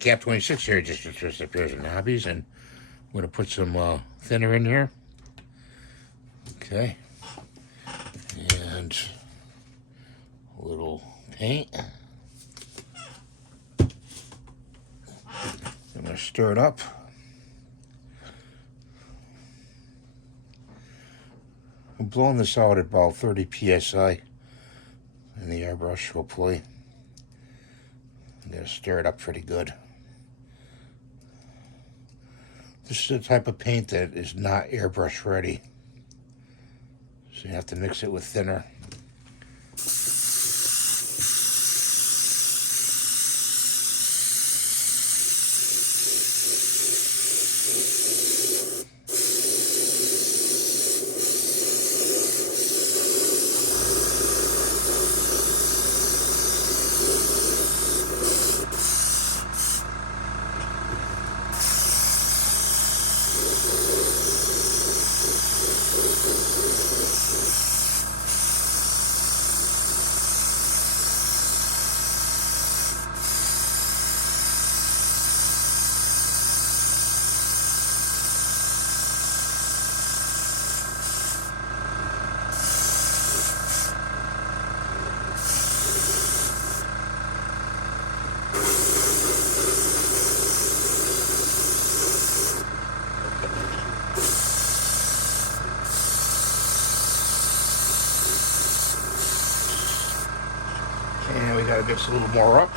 Cap 26 here just appears in hobbies, and I'm going to put some thinner in here. Okay. And a little paint. I'm going to stir it up. I'm blowing this out at about 30 psi, and the airbrush, hopefully. I'm going to stir it up pretty good. This is the type of paint that is not airbrush ready, so you have to mix it with thinner. And we gotta mix a little more up.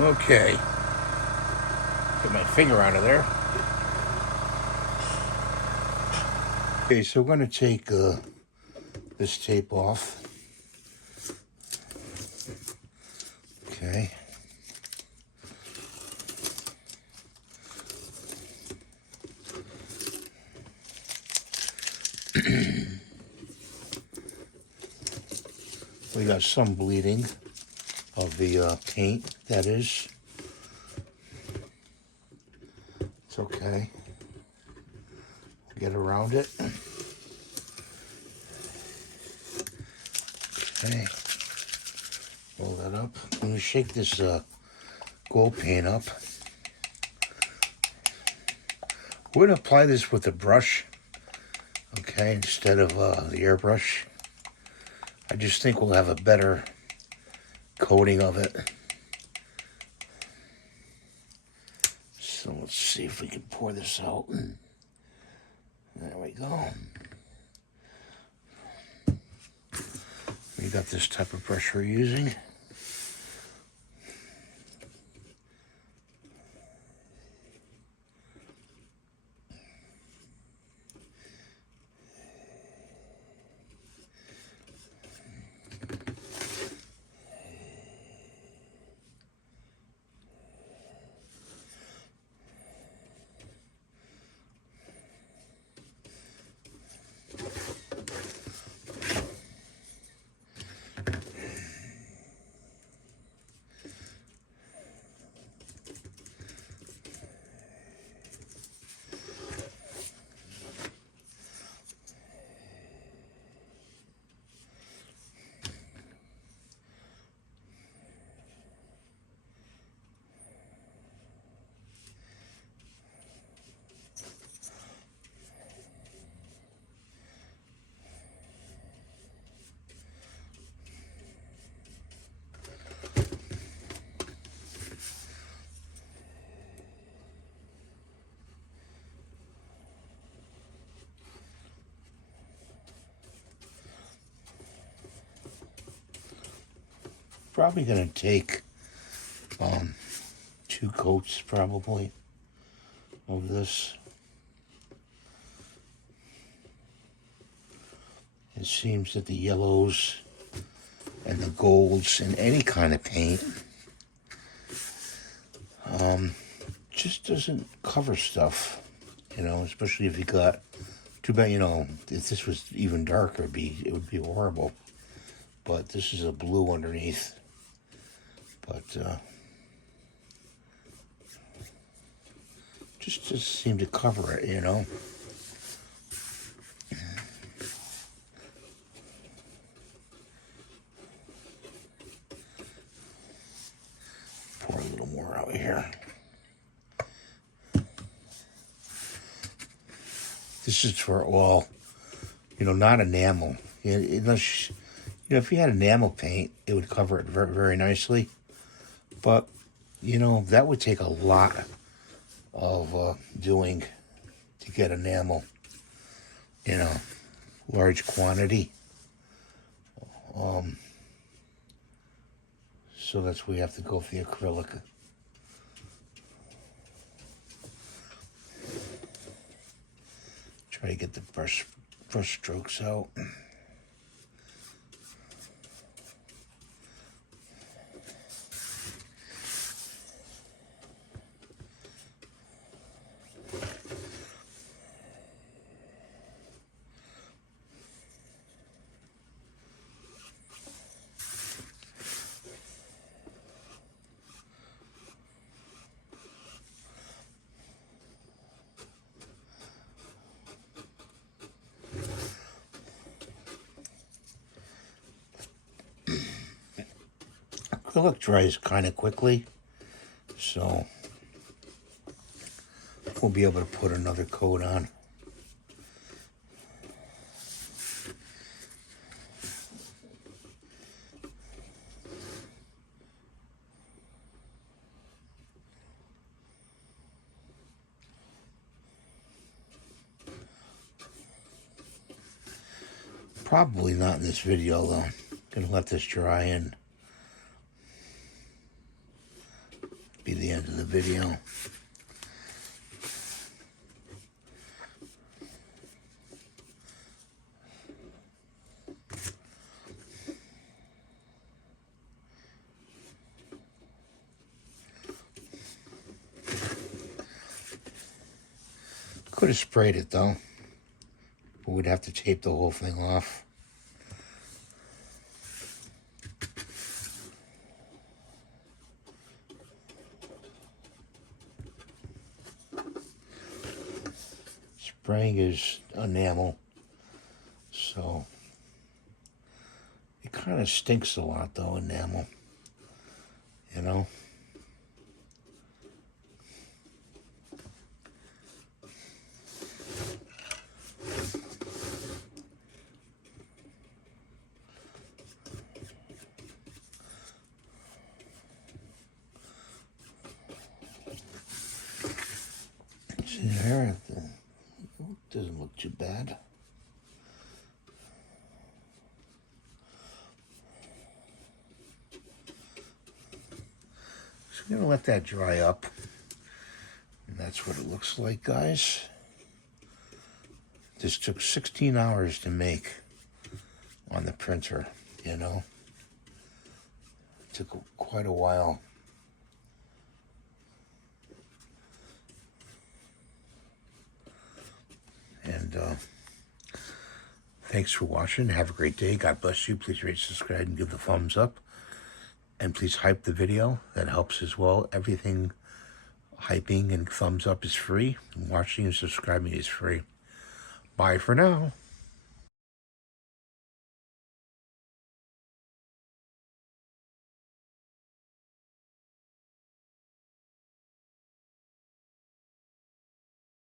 Okay. Get my finger out of there. Okay, so we're going to take this tape off. Okay. We got some bleeding of the paint, that is. It's okay. Get around it. Okay. Roll that that up. I'm going to shake this gold paint up. We're going to apply this with a brush, okay, instead of the airbrush. I just think we'll have a better coating of it. So let's see if we can pour this out. There we go. We got this type of brush we're using. Probably going to take 2 coats probably of this. It seems that the yellows and the golds in any kind of paint just doesn't cover stuff, you know, especially if you got, too bad, you know, if this was even darker, it would be horrible. But this is a blue underneath. But just seem to cover it, you know. Pour a little more out here. This is for all, you know, not enamel. Unless, you know, if you had enamel paint, it would cover it very, very nicely. But, you know, that would take a lot of doing to get enamel, you know, large quantity. So that's where you have to go for the acrylic. Try to get the brush strokes out. Acrylic dries kind of quickly, so we'll be able to put another coat on. Probably not in this video though. Gonna let this dry and be the end of the video. Could have sprayed it though, but we'd have to tape the whole thing off. Spraying is enamel, so it kind of stinks a lot though, enamel. you know. See there, it doesn't look too bad. So I'm gonna let that dry up. And that's what it looks like, guys. This took 16 hours to make on the printer, you know. It took quite a while. And thanks for watching. Have a great day. God bless you. Please rate, subscribe, and give the thumbs up. And please hype the video. That helps as well. Everything hyping and thumbs up is free. And watching and subscribing is free. Bye for now.